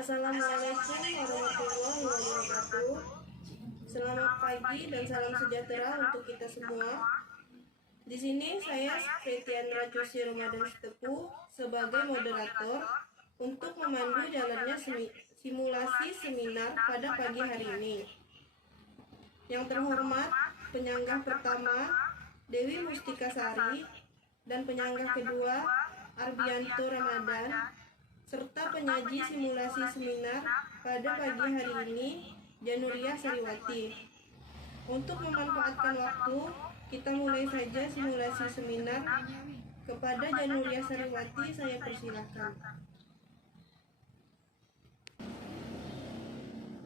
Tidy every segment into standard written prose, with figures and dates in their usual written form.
Assalamualaikum warahmatullahi wabarakatuh. Selamat pagi dan salam sejahtera untuk kita semua. Di sini saya Fetian Rajusi Ramadan Setepu sebagai moderator untuk memandu jalannya simulasi seminar pada pagi hari ini. Yang terhormat penyanggah pertama Dewi Mustika Sari dan penyanggah kedua Arbianto Ramadan, serta penyaji simulasi seminar pada pagi hari ini Januriah Sariwati. Untuk memanfaatkan waktu, kita mulai saja simulasi seminar. Kepada Januriah Sariwati saya persilahkan.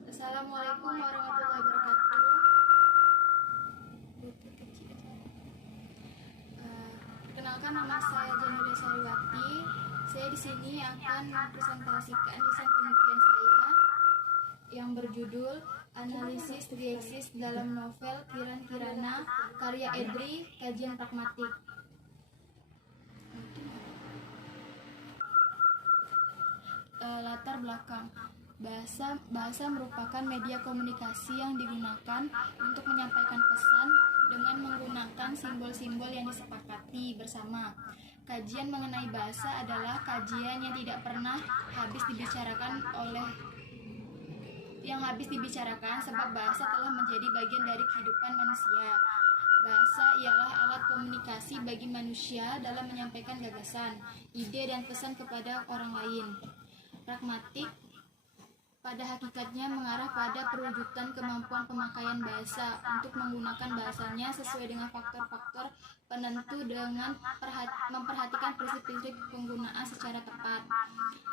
Assalamualaikum warahmatullahi wabarakatuh. Perkenalkan, nama saya Januriah Sariwati. Saya di sini akan mempresentasikan desain penelitian saya yang berjudul Analisis Dieksis dalam Novel Kiran Kirana karya Edri, kajian pragmatik. Latar belakang. Bahasa merupakan media komunikasi yang digunakan untuk menyampaikan pesan dengan menggunakan simbol-simbol yang disepakati bersama. Kajian mengenai bahasa adalah kajian yang tidak pernah habis dibicarakan sebab bahasa telah menjadi bagian dari kehidupan manusia. Bahasa ialah alat komunikasi bagi manusia dalam menyampaikan gagasan, ide, dan pesan kepada orang lain. Pragmatik pada hakikatnya mengarah pada perwujudan kemampuan pemakaian bahasa untuk menggunakan bahasanya sesuai dengan faktor-faktor penentu dengan memperhatikan prinsip-prinsip penggunaan secara tepat.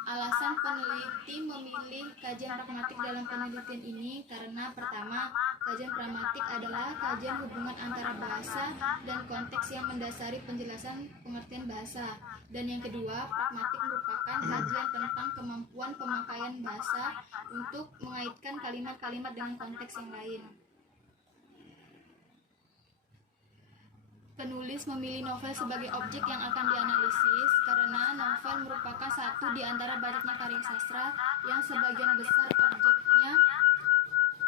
Alasan peneliti memilih kajian pragmatik dalam penelitian ini karena pertama, kajian pragmatik adalah kajian hubungan antara bahasa dan konteks yang mendasari penjelasan pengertian bahasa. Dan yang kedua, pragmatik merupakan kajian tentang kemampuan pemakaian bahasa untuk mengaitkan kalimat-kalimat dengan konteks yang lain. Penulis memilih novel sebagai objek yang akan dianalisis karena novel merupakan satu di antara banyaknya karya sastra yang sebagian besar objeknya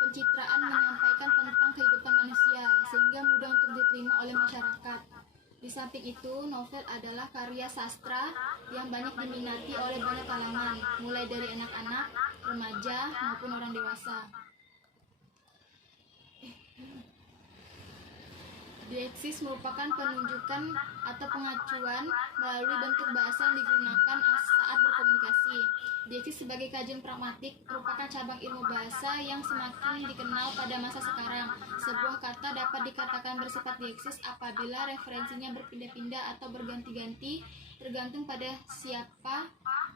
pencitraan menyampaikan tentang kehidupan manusia sehingga mudah untuk diterima oleh masyarakat. Di samping itu, novel adalah karya sastra yang banyak diminati oleh banyak kalangan, mulai dari anak-anak, remaja, maupun orang dewasa. Dieksis merupakan penunjukan atau pengacuan melalui bentuk bahasa yang digunakan saat berkomunikasi. Dieksis sebagai kajian pragmatik merupakan cabang ilmu bahasa yang semakin dikenal pada masa sekarang. Sebuah kata dapat dikatakan bersifat dieksis apabila referensinya berpindah-pindah atau berganti-ganti tergantung pada siapa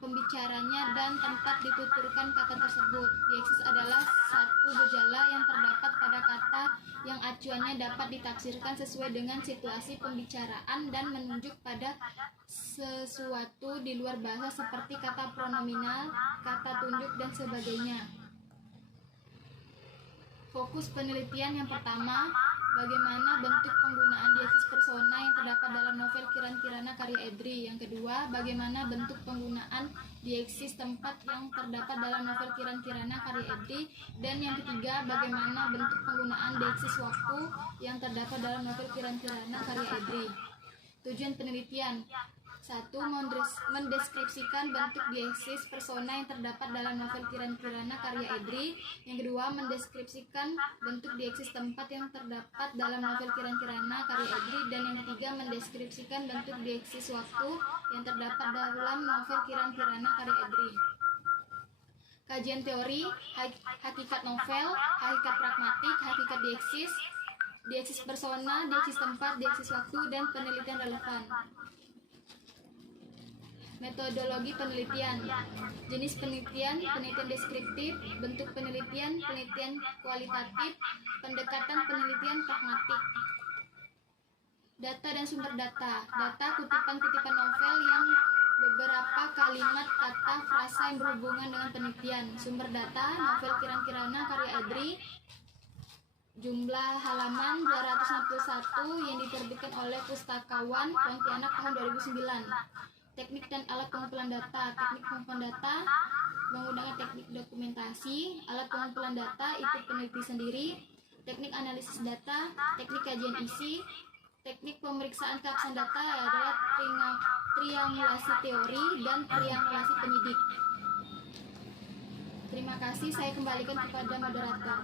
pembicaranya dan tempat dituturkan kata tersebut. Dieksis adalah satu gejala yang terdapat pada kata yang acuannya dapat ditafsirkan sesuai dengan situasi pembicaraan dan menunjuk pada sesuatu di luar bahasa seperti kata pronominal, kata tunjuk, dan sebagainya. Fokus penelitian yang pertama, bagaimana bentuk penggunaan dieksis persona yang terdapat dalam novel Kiran Kirana karya Edri. Yang kedua, bagaimana bentuk penggunaan dieksis tempat yang terdapat dalam novel Kiran Kirana karya Edri. Dan yang ketiga, bagaimana bentuk penggunaan dieksis waktu yang terdapat dalam novel Kiran Kirana karya Edri. Tujuan penelitian: 1. Mendeskripsikan bentuk dieksis persona yang terdapat dalam novel Kiran Kirana karya Edri. Yang kedua, mendeskripsikan bentuk dieksis tempat yang terdapat dalam novel Kiran Kirana karya Edri. Dan yang ketiga, mendeskripsikan bentuk dieksis waktu yang terdapat dalam novel Kiran Kirana karya Edri. Kajian teori, hakikat novel, hakikat pragmatik, hakikat dieksis, dieksis persona, dieksis tempat, dieksis waktu, dan penelitian relevan. Metodologi penelitian: jenis penelitian, penelitian deskriptif, bentuk penelitian, penelitian kualitatif, pendekatan penelitian pragmatik. Data dan sumber data: data kutipan-kutipan novel yang beberapa kalimat, kata, frasa yang berhubungan dengan penelitian. Sumber data: novel Kiran Kirana karya Edri, jumlah halaman 261 yang diterbitkan oleh Pustakawan Pontianak tahun 2009. Teknik dan alat pengumpulan data. Teknik pengumpulan data: menggunakan teknik dokumentasi, alat pengumpulan data itu peneliti sendiri, teknik analisis data, teknik kajian isi, teknik pemeriksaan keabsahan data adalah triangulasi teori dan triangulasi penyidik. Terima kasih, saya kembalikan kepada moderator.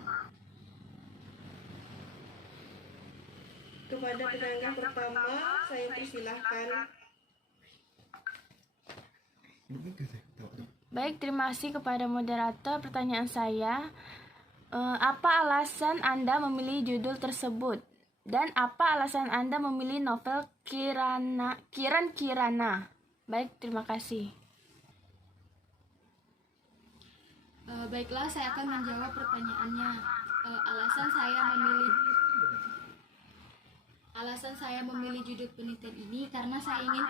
Kepada penyangga pertama, saya persilahkan. Baik, terima kasih kepada moderator. Pertanyaan saya, apa alasan Anda memilih judul tersebut? Dan apa alasan Anda memilih novel Kiran Kirana? Baik, terima kasih. Baiklah, saya akan menjawab pertanyaannya. Alasan saya memilih judul penelitian ini karena saya ingin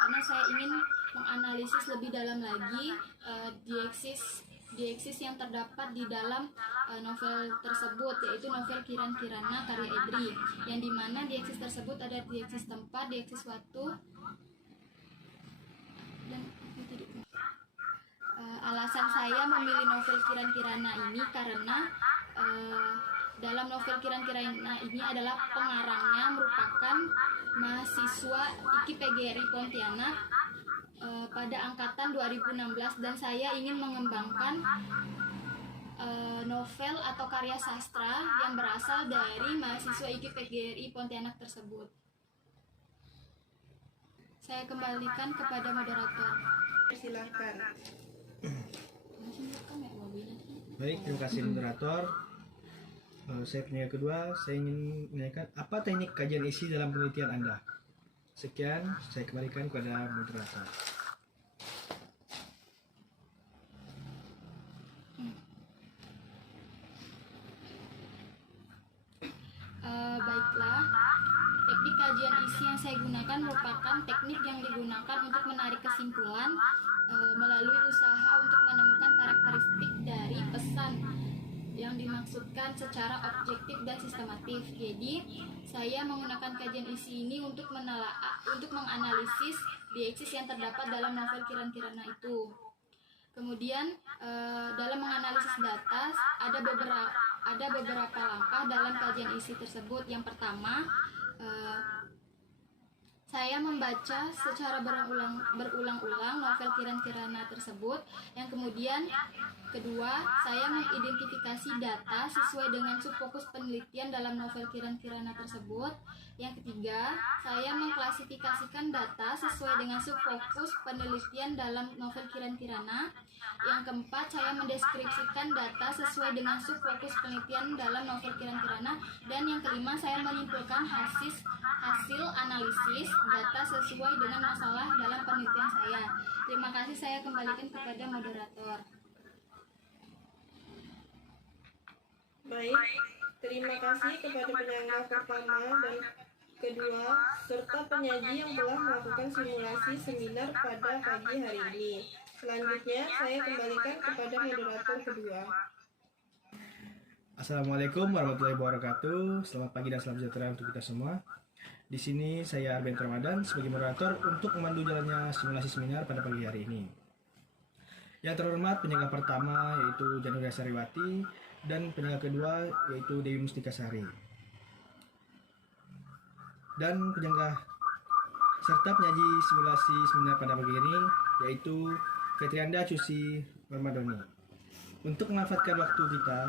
karena saya ingin menganalisis lebih dalam lagi dieksis yang terdapat di dalam novel tersebut, yaitu novel Kiran Kirana karya Edri, yang dimana dieksis tersebut ada dieksis tempat, dieksis waktu, dan alasan saya memilih novel Kiran Kirana ini karena dalam novel Kiran Kirana ini adalah pengarangnya merupakan mahasiswa IKI PGRI Pontianak pada angkatan 2016, dan saya ingin mengembangkan novel atau karya sastra yang berasal dari mahasiswa IKI PGRI Pontianak tersebut. Saya kembalikan kepada moderator. Silakan. Baik, terima kasih moderator. Saya pertanyaan kedua, saya ingin menanyakan apa teknik kajian isi dalam penelitian Anda? Sekian, saya kembalikan kepada moderator. Baiklah, teknik kajian isi yang saya gunakan merupakan teknik yang digunakan untuk menarik kesimpulan melalui usaha untuk menemukan karakteristik dari pesan yang dimaksudkan secara objektif dan sistematif. Jadi, saya menggunakan kajian isi ini untuk menganalisis dieksis yang terdapat dalam novel Kiran Kirana itu. Kemudian, dalam menganalisis data ada beberapa langkah dalam kajian isi tersebut. Yang pertama, saya membaca secara berulang-ulang novel Kiran Kirana tersebut. Yang kemudian kedua, saya mengidentifikasi data sesuai dengan subfokus penelitian dalam novel Kiran Kirana tersebut. Yang ketiga, saya mengklasifikasikan data sesuai dengan subfokus penelitian dalam novel Kiran Kirana. Yang keempat, saya mendeskripsikan data sesuai dengan subfokus penelitian dalam novel Kiran Kirana. Dan yang kelima, saya menyimpulkan hasil analisis data sesuai dengan masalah dalam penelitian saya. Terima kasih, saya kembalikan kepada moderator. Baik, terima kasih kepada penyangga pertama dan kedua serta penyaji yang telah melakukan simulasi seminar pada pagi hari ini. Selanjutnya saya kembalikan kepada moderator kedua. Assalamualaikum warahmatullahi wabarakatuh. Selamat pagi dan salam sejahtera untuk kita semua. Di sini saya Arben Ramadan sebagai moderator untuk memandu jalannya simulasi seminar pada pagi hari ini. Yang terhormat penyangga pertama yaitu Januria Sariwati dan penyangga kedua yaitu Dewi Mustika Sari. Dan penyangga serta penyaji simulasi seminar pada pagi ini yaitu Fetrianda Cusi Ramadoni. Untuk memanfaatkan waktu kita,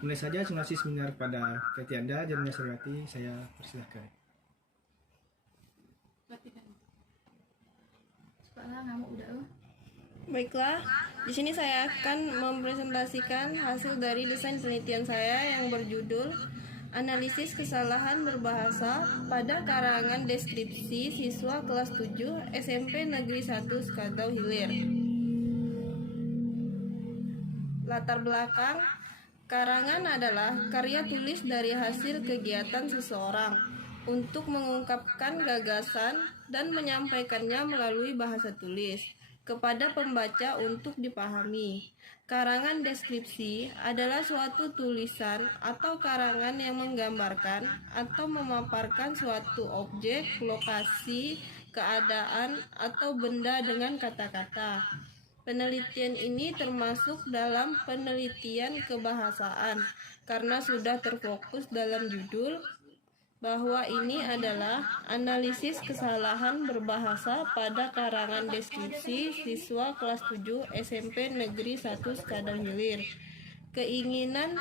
mulai saja simulasi seminar pada Fetrianda Januria Sariwati, saya persilahkan. Baiklah, di sini saya akan mempresentasikan hasil dari desain penelitian saya yang berjudul Analisis Kesalahan Berbahasa pada Karangan Deskripsi Siswa Kelas 7 SMP Negeri 1 Sekadau Hilir. Latar belakang, karangan adalah karya tulis dari hasil kegiatan seseorang untuk mengungkapkan gagasan dan menyampaikannya melalui bahasa tulis kepada pembaca untuk dipahami. Karangan deskripsi adalah suatu tulisan atau karangan yang menggambarkan atau memaparkan suatu objek, lokasi, keadaan, atau benda dengan kata-kata. Penelitian ini termasuk dalam penelitian kebahasaan karena sudah terfokus dalam judul bahwa ini adalah analisis kesalahan berbahasa pada karangan deskripsi siswa kelas 7 SMP Negeri 1 Skadang Hilir. Keinginan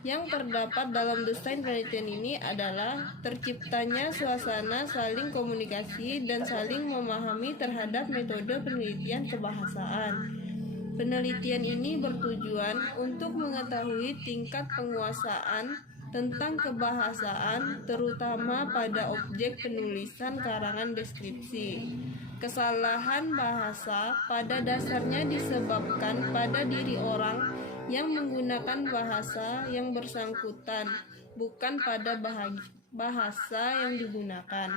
yang terdapat dalam desain penelitian ini adalah terciptanya suasana saling komunikasi dan saling memahami terhadap metode penelitian kebahasaan. Penelitian ini bertujuan untuk mengetahui tingkat penguasaan tentang kebahasaan, terutama pada objek penulisan karangan deskripsi. Kesalahan bahasa pada dasarnya disebabkan pada diri orang yang menggunakan bahasa yang bersangkutan, bukan pada bahasa yang digunakan.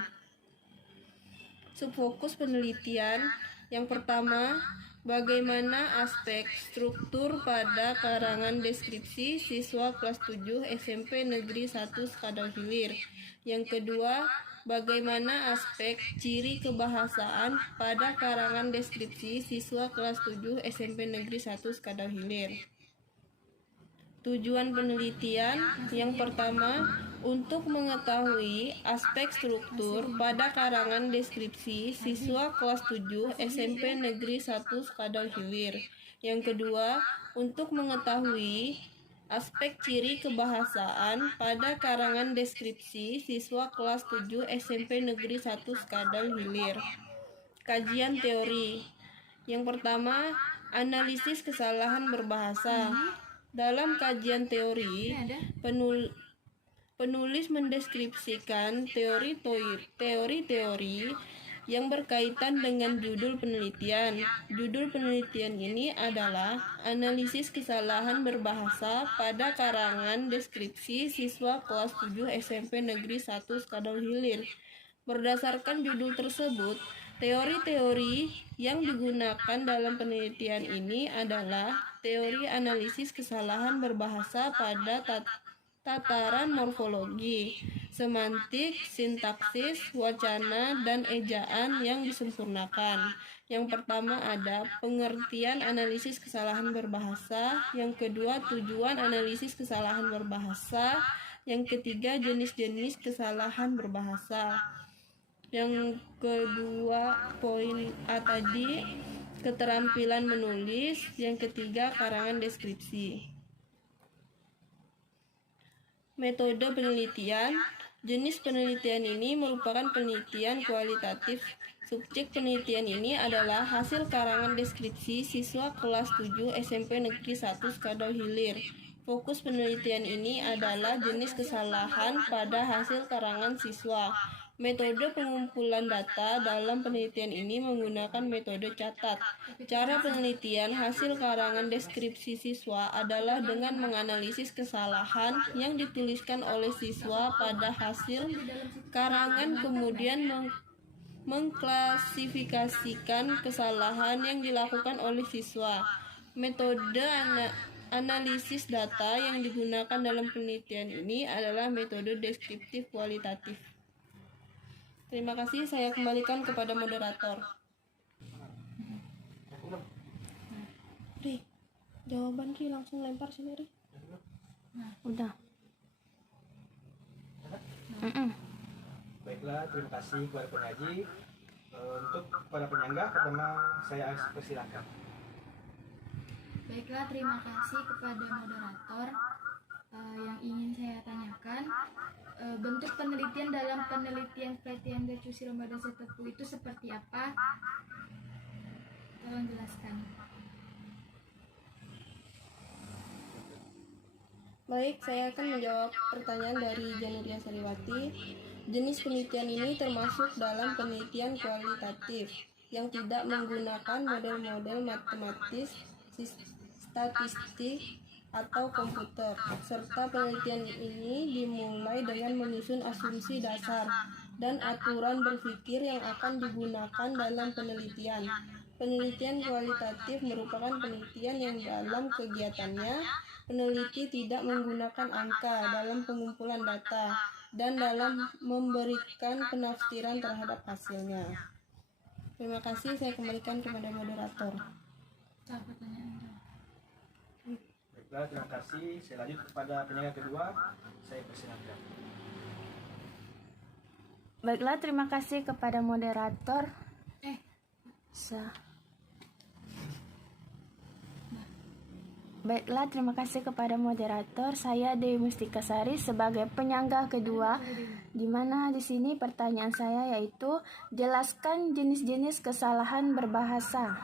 Subfokus penelitian yang pertama, bagaimana aspek struktur pada karangan deskripsi siswa kelas 7 SMP Negeri 1 Skadang Hilir. Yang kedua, bagaimana aspek ciri kebahasaan pada karangan deskripsi siswa kelas 7 SMP Negeri 1 Skadang Hilir. Tujuan penelitian yang pertama, untuk mengetahui aspek struktur pada karangan deskripsi siswa kelas 7 SMP Negeri 1 Skadang Hilir. Yang kedua, untuk mengetahui aspek ciri kebahasaan pada karangan deskripsi siswa kelas 7 SMP Negeri 1 Skadang Hilir. Kajian teori. Yang pertama, analisis kesalahan berbahasa. Dalam kajian teori, penulis mendeskripsikan teori-teori yang berkaitan dengan judul penelitian. Judul penelitian ini adalah analisis kesalahan berbahasa pada karangan deskripsi siswa kelas 7 SMP Negeri 1 Skadang Hilir. Berdasarkan judul tersebut, teori-teori yang digunakan dalam penelitian ini adalah teori analisis kesalahan berbahasa pada tataran morfologi, semantik, sintaksis, wacana, dan ejaan yang disempurnakan. Yang pertama ada pengertian analisis kesalahan berbahasa, yang kedua tujuan analisis kesalahan berbahasa, yang ketiga jenis-jenis kesalahan berbahasa. Yang kedua poin A tadi keterampilan menulis, yang ketiga karangan deskripsi. Metode penelitian. Jenis penelitian ini merupakan penelitian kualitatif. Subjek penelitian ini adalah hasil karangan deskripsi siswa kelas 7 SMP Negeri 1 Skadang Hilir. Fokus penelitian ini adalah jenis kesalahan pada hasil karangan siswa. Metode pengumpulan data dalam penelitian ini menggunakan metode catat. Cara penelitian hasil karangan deskripsi siswa adalah dengan menganalisis kesalahan yang dituliskan oleh siswa pada hasil karangan, kemudian mengklasifikasikan kesalahan yang dilakukan oleh siswa. Metode analisis data yang digunakan dalam penelitian ini adalah metode deskriptif kualitatif. Terima kasih, saya kembalikan kepada moderator. Ri, jawaban Ri langsung lempar sini Ri. Udah. Baiklah, terima kasih kepada pengaji. Untuk para penyangga, pertama saya persilakan. Baiklah, terima kasih kepada moderator. Yang ingin saya tanyakan, bentuk penelitian dalam penelitian pelatihan Recusi Ramadan Setepu itu seperti apa? Tolong jelaskan. Baik, saya akan menjawab pertanyaan dari Januria Sariwati. Jenis penelitian ini termasuk dalam penelitian kualitatif yang tidak menggunakan model-model matematis, statistik, atau komputer, serta penelitian ini dimulai dengan menyusun asumsi dasar dan aturan berpikir yang akan digunakan dalam penelitian. Penelitian kualitatif merupakan penelitian yang dalam kegiatannya peneliti tidak menggunakan angka dalam pengumpulan data dan dalam memberikan penafsiran terhadap hasilnya. Terima kasih, saya kembalikan kepada moderator. Baiklah, terima kasih. Saya lanjut kepada penyanyi kedua. Saya persilakan. Baiklah, terima kasih kepada moderator. Baiklah, terima kasih kepada moderator. Saya Dewi Mustika Sari sebagai penyangga kedua, di mana di sini pertanyaan saya yaitu jelaskan jenis-jenis kesalahan berbahasa.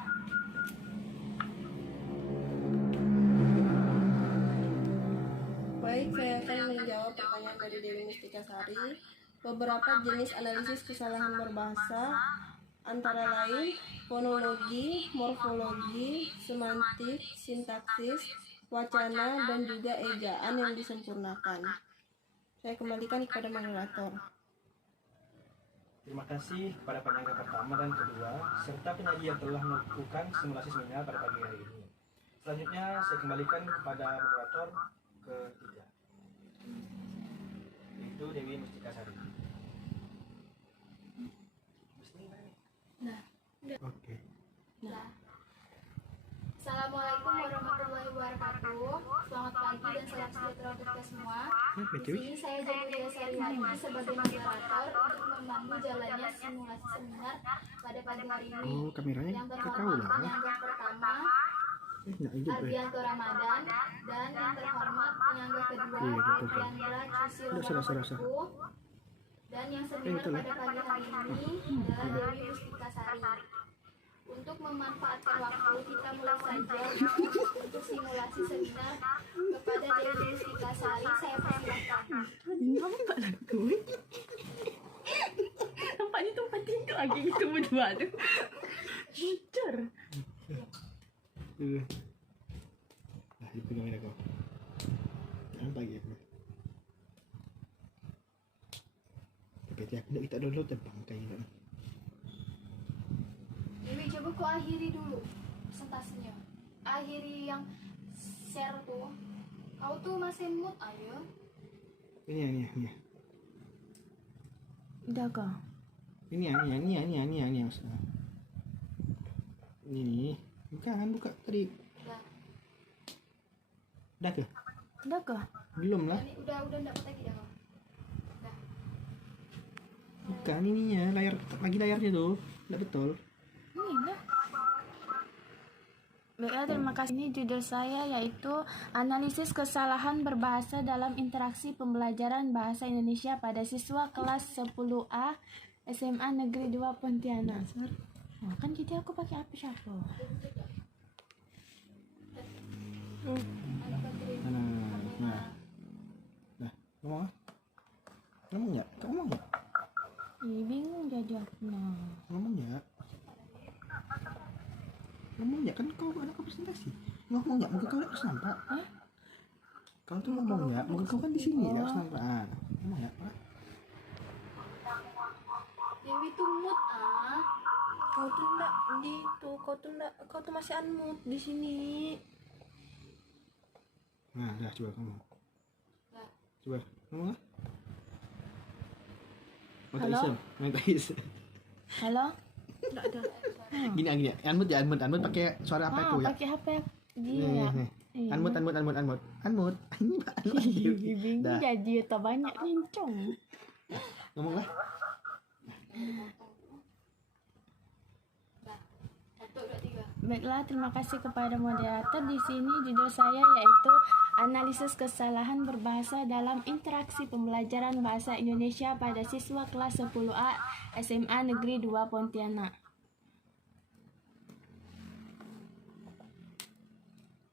Baik, saya akan menjawab pertanyaan dari Dewi Mustika Sari. Beberapa jenis analisis kesalahan berbahasa antara lain fonologi, morfologi, semantik, sintaksis, wacana, dan juga ejaan yang disempurnakan. Saya kembalikan kepada moderator. Terima kasih kepada penyanyi pertama dan kedua, serta penyaji yang telah melakukan simulasi seminar pada pagi hari ini. Selanjutnya, saya kembalikan kepada moderator ketiga, yaitu Dewi Mustika Sari. Oke. Assalamualaikum warahmatullahi wabarakatuh. Selamat pagi dan salam sejahtera untuk kita semua. Di sini saya Jamulia Sariwati sebagai moderator untuk memandu jalannya simulasi seminar pada pagi hari ini. Kameranya Yang ke kau terhormat lah. penyangga pertama Arbianto Ramadan, dan yang terhormat penyangga kedua Diandra Cusilo, dan yang seminar pada pagi hari ini adalah Dewi Mustika Sari. Untuk memanfaatkan waktu, kita mulai saja untuk simulasi seminar kepada Dewi Mustika Sari. Saya persilakan. Nampak lah tu. Nampaknya tempat tidur lagi kita berdua tu. Bocor. Nah, itu kamera kau. Jangan bagi aku. Tapi aku nak kita dulu terbang kayu ni. Dewi, coba kau akhiri dulu presentasenya. Akhiri yang share tuh. Kau tuh masih mood ayo. Ini. Udah kah? Ini. Ini. Buka tadi. Dah ke? Udah kah? Belum lah. Ini udah enggak lagi dah kau. Udah. Bukan ininya, layarnya tuh. Enggak betul. Ini lah. Baiklah, terima kasih. Ini judul saya yaitu analisis kesalahan berbahasa dalam interaksi pembelajaran bahasa Indonesia pada siswa kelas 10A SMA Negeri 2 Pontianak. Nah, kan jadi aku pakai apa siapa? Nah. Ngomong ah? Ngomong ya? Kau ngomong ya? Ih, bingung jadi aku nah. Ngomong ya? Ngomong ya? Kan kau anak presentasi. Ngomong ya? Muka kau harus nampak. Kau tuh ngomong ya? Muka kau kan di sini ya harus nampak. Ngomong ya? Dewi tuh mood ah. Kau tuh masih unmute di sini. Nah, dah coba ngomong. Coba ngomong lah. Halo? Minta isem. Halo? Enggak ada. Gini. Unmute pakai suara apa itu ya? Pakai HP dia ya. Iya. Unmute. Ini Bingung dah. jadi tak banyak mincong. Ngomong lah. Baiklah, terima kasih kepada moderator. Di sini judul saya yaitu analisis kesalahan berbahasa dalam interaksi pembelajaran bahasa Indonesia pada siswa kelas 10A SMA Negeri 2 Pontianak.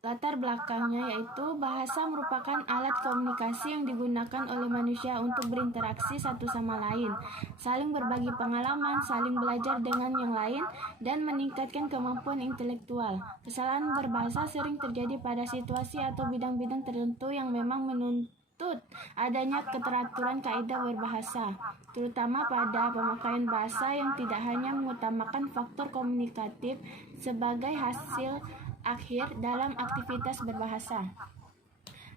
Latar belakangnya yaitu bahasa merupakan alat komunikasi yang digunakan oleh manusia untuk berinteraksi satu sama lain, saling berbagi pengalaman, saling belajar dengan yang lain, dan meningkatkan kemampuan intelektual. Kesalahan berbahasa sering terjadi pada situasi atau bidang-bidang tertentu yang memang menuntut adanya keteraturan kaidah berbahasa, terutama pada pemakaian bahasa yang tidak hanya mengutamakan faktor komunikatif sebagai hasil akhir dalam aktivitas berbahasa.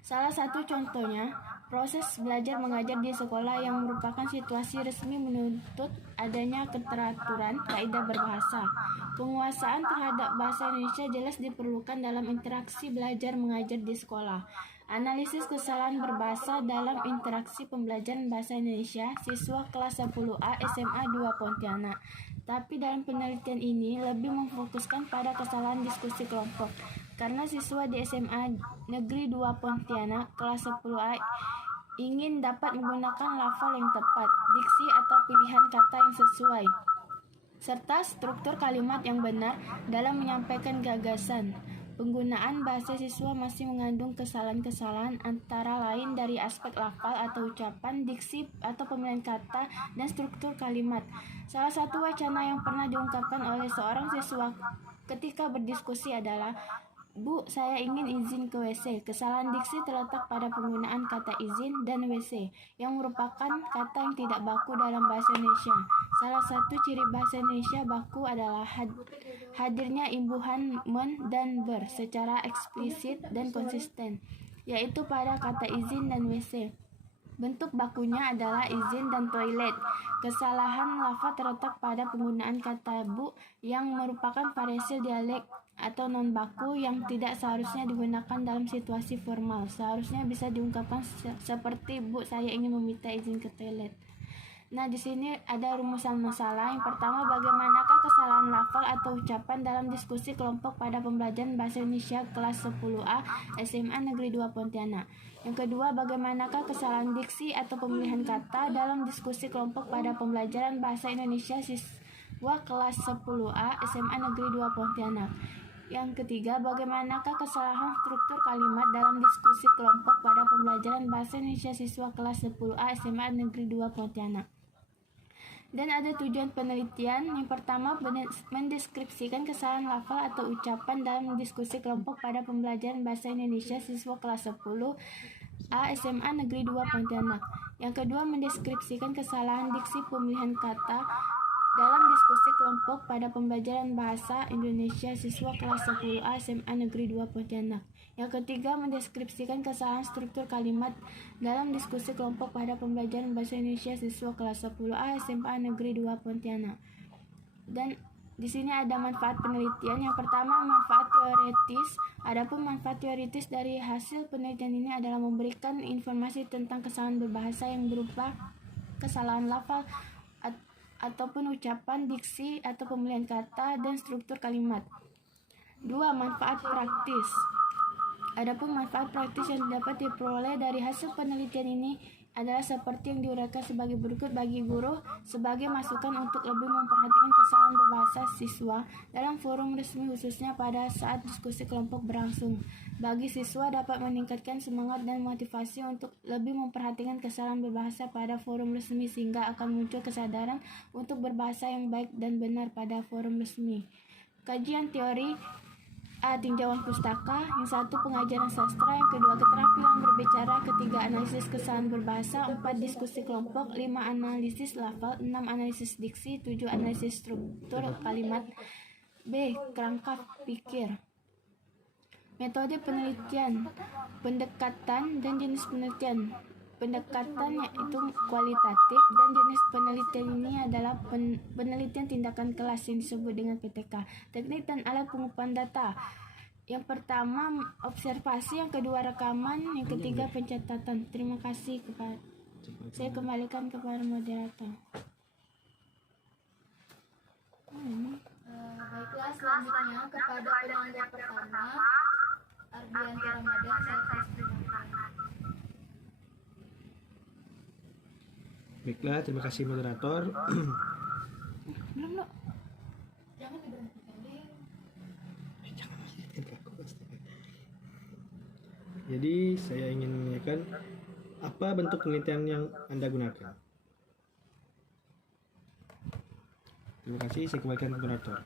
Salah satu contohnya, Proses belajar mengajar di sekolah yang merupakan situasi resmi menuntut adanya keteraturan kaidah berbahasa. Penguasaan terhadap bahasa Indonesia jelas diperlukan dalam interaksi belajar mengajar di sekolah. Analisis kesalahan berbahasa dalam interaksi pembelajaran bahasa Indonesia siswa kelas 10A SMA 2 Pontianak. Tapi dalam penelitian ini lebih memfokuskan pada kesalahan diskusi kelompok. Karena siswa di SMA Negeri 2 Pontianak kelas 10A ingin dapat menggunakan lafal yang tepat, diksi atau pilihan kata yang sesuai, serta struktur kalimat yang benar dalam menyampaikan gagasan. Penggunaan bahasa siswa masih mengandung kesalahan-kesalahan antara lain dari aspek lafal atau ucapan, diksi atau pemilihan kata, dan struktur kalimat. Salah satu wacana yang pernah diungkapkan oleh seorang siswa ketika berdiskusi adalah, "Bu, saya ingin izin ke WC." Kesalahan diksi terletak pada penggunaan kata izin dan WC, yang merupakan kata yang tidak baku dalam bahasa Indonesia. Salah satu ciri bahasa Indonesia baku adalah hadirnya imbuhan men dan ber secara eksplisit dan konsisten, yaitu pada kata izin dan WC. Bentuk bakunya adalah izin dan toilet. Kesalahan lafaz terletak pada penggunaan kata bu yang merupakan variasi dialek atau non baku yang tidak seharusnya digunakan dalam situasi formal. Seharusnya bisa diungkapkan seperti, "Bu, saya ingin meminta izin ke toilet." Nah, di sini ada rumusan masalah. Yang pertama, bagaimanakah kesalahan lafal atau ucapan dalam diskusi kelompok pada pembelajaran bahasa Indonesia kelas 10A SMA Negeri 2 Pontianak. Yang kedua, bagaimanakah kesalahan diksi atau pemilihan kata dalam diskusi kelompok pada pembelajaran bahasa Indonesia siswa kelas 10A SMA Negeri 2 Pontianak. Yang ketiga, bagaimanakah kesalahan struktur kalimat dalam diskusi kelompok pada pembelajaran bahasa Indonesia siswa kelas 10A SMA Negeri 2 Pontianak. Dan ada tujuan penelitian. Yang pertama, mendeskripsikan kesalahan lafal atau ucapan dalam diskusi kelompok pada pembelajaran bahasa Indonesia siswa kelas 10A SMA Negeri 2 Pontianak. Yang kedua, mendeskripsikan kesalahan diksi pemilihan kata dalam diskusi kelompok pada pembelajaran bahasa Indonesia siswa kelas 10A SMA Negeri 2 Pontianak. Yang ketiga, mendeskripsikan kesalahan struktur kalimat dalam diskusi kelompok pada pembelajaran bahasa Indonesia siswa kelas 10A SMA Negeri 2 Pontianak. Dan di sini ada manfaat penelitian. Yang pertama, manfaat teoritis. Adapun manfaat teoritis dari hasil penelitian ini adalah memberikan informasi tentang kesalahan berbahasa yang berupa kesalahan lafal ataupun ucapan, diksi atau pemilihan kata, dan struktur kalimat. 2. Manfaat praktis. Adapun manfaat praktis yang dapat diperoleh dari hasil penelitian ini adalah seperti yang diuraikan sebagai berikut bagi guru sebagai masukan untuk lebih memperhatikan kesalahan berbahasa siswa dalam forum resmi khususnya pada saat diskusi kelompok berlangsung. Bagi siswa dapat meningkatkan semangat dan motivasi untuk lebih memperhatikan kesalahan berbahasa pada forum resmi sehingga akan muncul kesadaran untuk berbahasa yang baik dan benar pada forum resmi. Kajian teori. A. Tinjauan pustaka. Yang 1. Pengajaran sastra. Yang kedua, keterampilan berbicara. Ketiga, analisis kesalahan berbahasa. 4. Diskusi kelompok. 5. Analisis lafal. 6. Analisis diksi. 7. Analisis struktur kalimat. B. Kerangka pikir. Metode penelitian, pendekatan, dan jenis penelitian. Pendekatan yaitu kualitatif, dan jenis penelitian ini adalah penelitian tindakan kelas yang disebut dengan PTK. Teknik dan alat pengumpulan data. Yang pertama, observasi. Yang kedua, rekaman. Yang ketiga, pencatatan. Terima kasih. Saya kembalikan kepada moderator. Baiklah, selanjutnya kepada penanggap pertama, Ardianti Ramadan, saya persilakan. Baiklah, terima kasih moderator. Belum, lo. Jangan diberhentikan deh. Jadi saya ingin menanyakan apa bentuk penelitian yang Anda gunakan. Terima kasih, saya kembalikan ke moderator.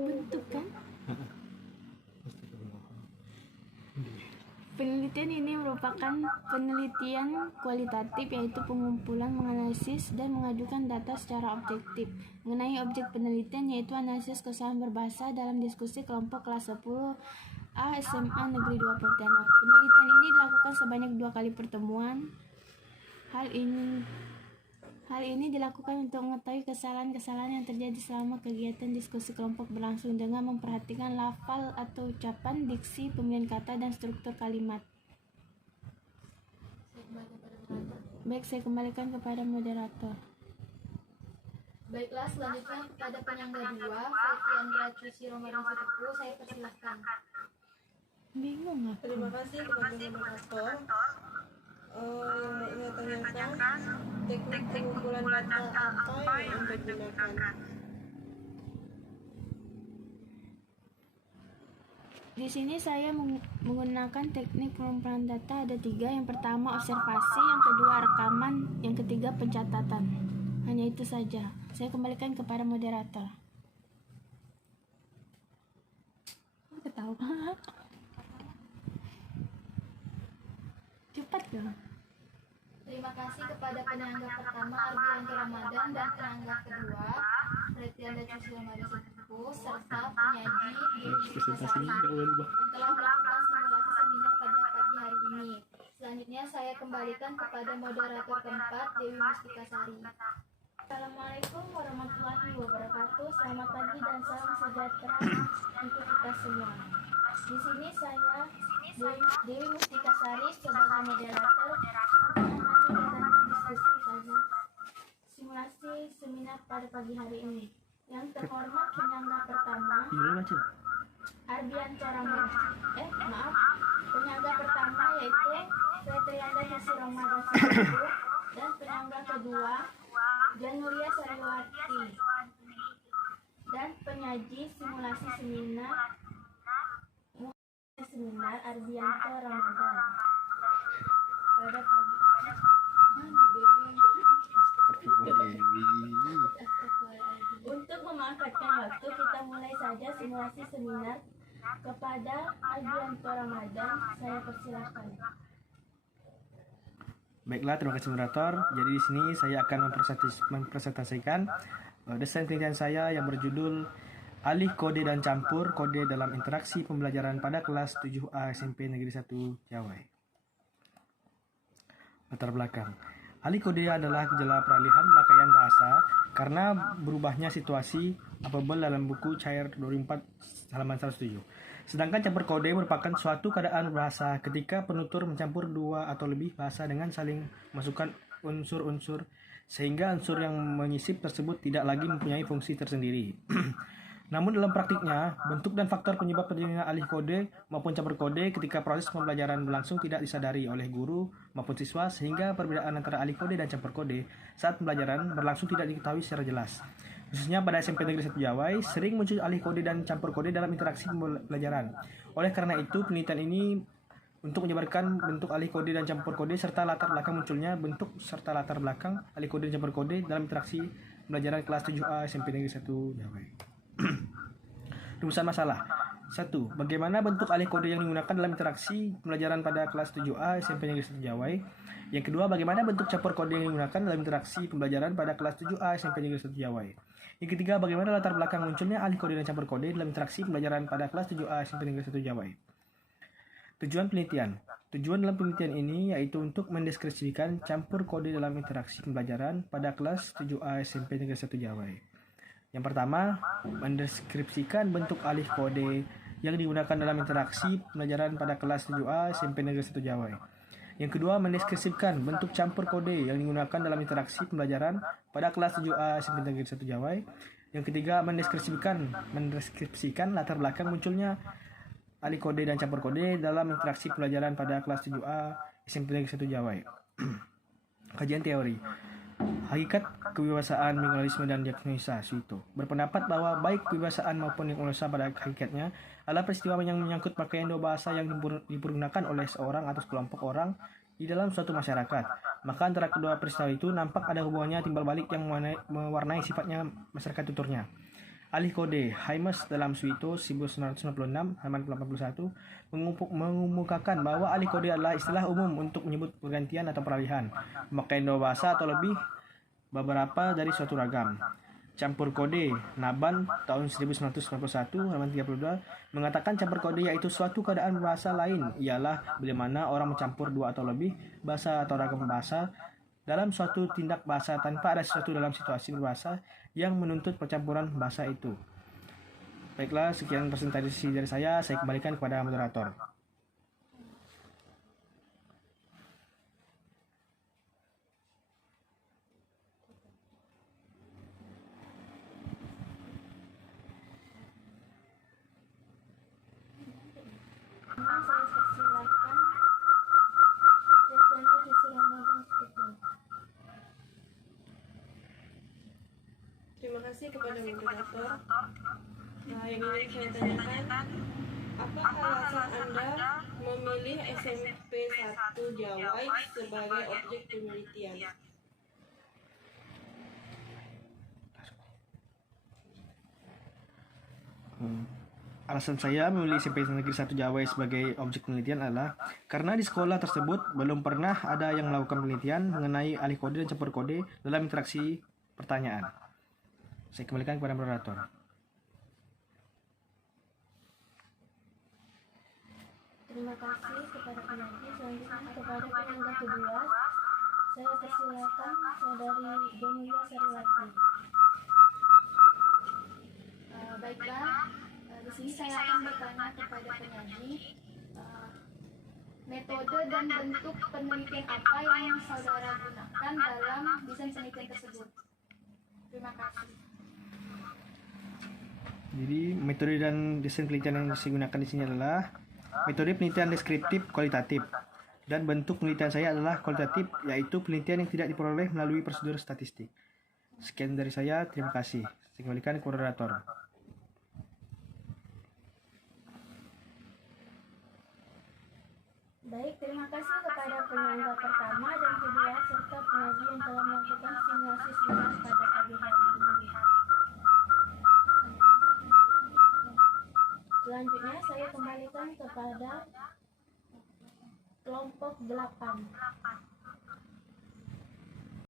Bentuk kan? Penelitian ini merupakan penelitian kualitatif, yaitu pengumpulan, menganalisis, dan mengajukan data secara objektif mengenai objek penelitian, yaitu analisis kesalahan berbahasa dalam diskusi kelompok kelas 10 A SMA Negeri 2 Pontianak. Penelitian ini dilakukan sebanyak 2 kali pertemuan. Hal ini dilakukan untuk mengetahui kesalahan-kesalahan yang terjadi selama kegiatan diskusi kelompok berlangsung dengan memperhatikan lafal atau ucapan, diksi, pemilihan kata, dan struktur kalimat. Baik, saya kembalikan kepada moderator. Baiklah, selanjutnya kepada penyangga 2, Fetrian Racusi Ramadan Sutepu, saya persilahkan. Bingung aku. Terima kasih kepada moderator. Yang tanyakan teknik pengumpulan data apa yang Anda gunakan? Di sini saya menggunakan teknik pengumpulan data ada 3. Yang pertama observasi, yang kedua rekaman, yang ketiga pencatatan. Hanya itu saja. Saya kembalikan kepada moderator. Ketawa. Cepat dong. Terima kasih kepada penyangga pertama Arbianto Ramadan dan penyangga kedua Fetrian Racusi Ramadan Sutepu serta penyaji Dewi Kasari yang telah melakukan simulasi seminar pada pagi hari ini. Selanjutnya saya kembalikan kepada moderator keempat, Dewi Mustikasari. Assalamualaikum warahmatullahi wabarakatuh. Selamat pagi dan salam sejahtera untuk kita semua. Di sini saya Dewi Mustikasari sebagai moderator untuk memandu jalannya diskusi pada simulasi seminar pada pagi hari ini. Yang terhormat penyangga pertama Arbianto Ramadan. Penyangga pertama yaitu Fetrian Racusi Ramadan Sutepu dan penyangga kedua Janulia Sariwati dan penyaji simulasi seminar Arbianto Ramadan pada pagi. Untuk memanfaatkan waktu, kita mulai saja simulasi seminar. Kepada Arbianto Ramadan, saya persilahkan. Baiklah, terima kasih moderator. Jadi di sini saya akan mempresentasikan desain penelitian saya yang berjudul Alih Kode dan Campur Kode dalam Interaksi Pembelajaran pada kelas 7A SMP Negeri 1 Jawai. Latar belakang. Alih kode adalah gejala peralihan pemakaian bahasa karena berubahnya situasi apabila dalam buku Cair 2004 halaman 107. Sedangkan campur kode merupakan suatu keadaan bahasa ketika penutur mencampur 2 atau lebih bahasa dengan saling masukkan unsur-unsur sehingga unsur yang menyisip tersebut tidak lagi mempunyai fungsi tersendiri. Namun dalam praktiknya, bentuk dan faktor penyebab terjadinya alih kode maupun campur kode ketika proses pembelajaran berlangsung tidak disadari oleh guru maupun siswa sehingga perbedaan antara alih kode dan campur kode saat pembelajaran berlangsung tidak diketahui secara jelas. Khususnya pada SMP Negeri 1 Jawai, sering muncul alih kode dan campur kode dalam interaksi pembelajaran. Oleh karena itu, penelitian ini untuk menjabarkan bentuk alih kode dan campur kode serta latar belakang munculnya bentuk serta latar belakang alih kode dan campur kode dalam interaksi pembelajaran kelas 7A SMP Negeri 1 Jawai. Rumusan masalah. 1. Bagaimana bentuk alih kode yang digunakan dalam interaksi pembelajaran pada kelas 7A SMP Negeri 1 Jawai? Yang kedua, bagaimana bentuk campur kode yang digunakan dalam interaksi pembelajaran pada kelas 7A SMP Negeri 1 Jawai? Yang ketiga, bagaimana latar belakang munculnya alih kode dan campur kode dalam interaksi pembelajaran pada kelas 7A SMP Negeri 1 Jawai? Tujuan penelitian. Tujuan dalam penelitian ini yaitu untuk mendeskripsikan campur kode dalam interaksi pembelajaran pada kelas 7A SMP Negeri 1 Jawai. Yang pertama, mendeskripsikan bentuk alih kode yang digunakan dalam interaksi pembelajaran pada kelas 7A SMP Negeri 1 Jawai. Yang kedua, mendeskripsikan bentuk campur kode yang digunakan dalam interaksi pembelajaran pada kelas 7A SMP Negeri 1 Jawai. Yang ketiga, mendeskripsikan latar belakang munculnya alih kode dan campur kode dalam interaksi pembelajaran pada kelas 7A SMP Negeri 1 Jawai. Kajian teori. Hakikat kebiasaan minimalisme dan diagnosa Suito berpendapat bahwa baik kebiasaan maupun diagnosa pada hakikatnya adalah peristiwa yang menyangkut pakaian dua bahasa yang dipergunakan oleh seorang atau sekelompok orang di dalam suatu masyarakat. Maka antara kedua peristiwa itu nampak ada hubungannya timbal balik yang mewarnai sifatnya masyarakat tuturnya. Alih kode Hymes dalam Suito 1996 halaman 81 mengemukakan bahwa alih kode adalah istilah umum untuk menyebut pergantian atau peralihan pemakaian dua bahasa atau lebih beberapa dari suatu ragam. Campur kode Naban tahun 1991 halaman 32 mengatakan campur kode yaitu suatu keadaan bahasa lain ialah bila mana orang mencampur dua atau lebih bahasa atau ragam bahasa dalam suatu tindak bahasa tanpa ada sesuatu dalam situasi berbahasa yang menuntut percampuran bahasa itu. Baiklah, sekian presentasi dari saya kembalikan kepada moderator. Saya persilakan Fretian Rajusi Ramadan Suito. Terima kasih kepada moderator. Nah, yang ingin saya tanyakan, apa alasan Anda memilih SMP 1 Jawai sebagai objek penelitian? Alasan saya memilih SMP Negeri 1 Jawai sebagai objek penelitian adalah karena di sekolah tersebut belum pernah ada yang melakukan penelitian mengenai alih kode dan campur kode dalam interaksi pertanyaan. Saya kembalikan kepada moderator. Terima kasih kepada penyanyi. Selanjutnya kepada penyanyi kedua, saya persilakan saudari Denulia Sariwati. Baiklah, di sini saya akan bertanya kepada penyanyi, metode dan bentuk penelitian apa yang saudara gunakan dalam desain penelitian tersebut. Terima kasih. Jadi metode dan desain penelitian yang saya gunakan di sini adalah metode penelitian deskriptif kualitatif dan bentuk penelitian saya adalah kualitatif, yaitu penelitian yang tidak diperoleh melalui prosedur statistik. Sekian dari saya, terima kasih. Saya kembalikan ke moderator. Baik, terima kasih kepada penyanyi pertama dan kedua serta pengaji yang telah melakukan simulasi singkat pada pagi hari ini. Selanjutnya saya kembalikan kepada kelompok 8.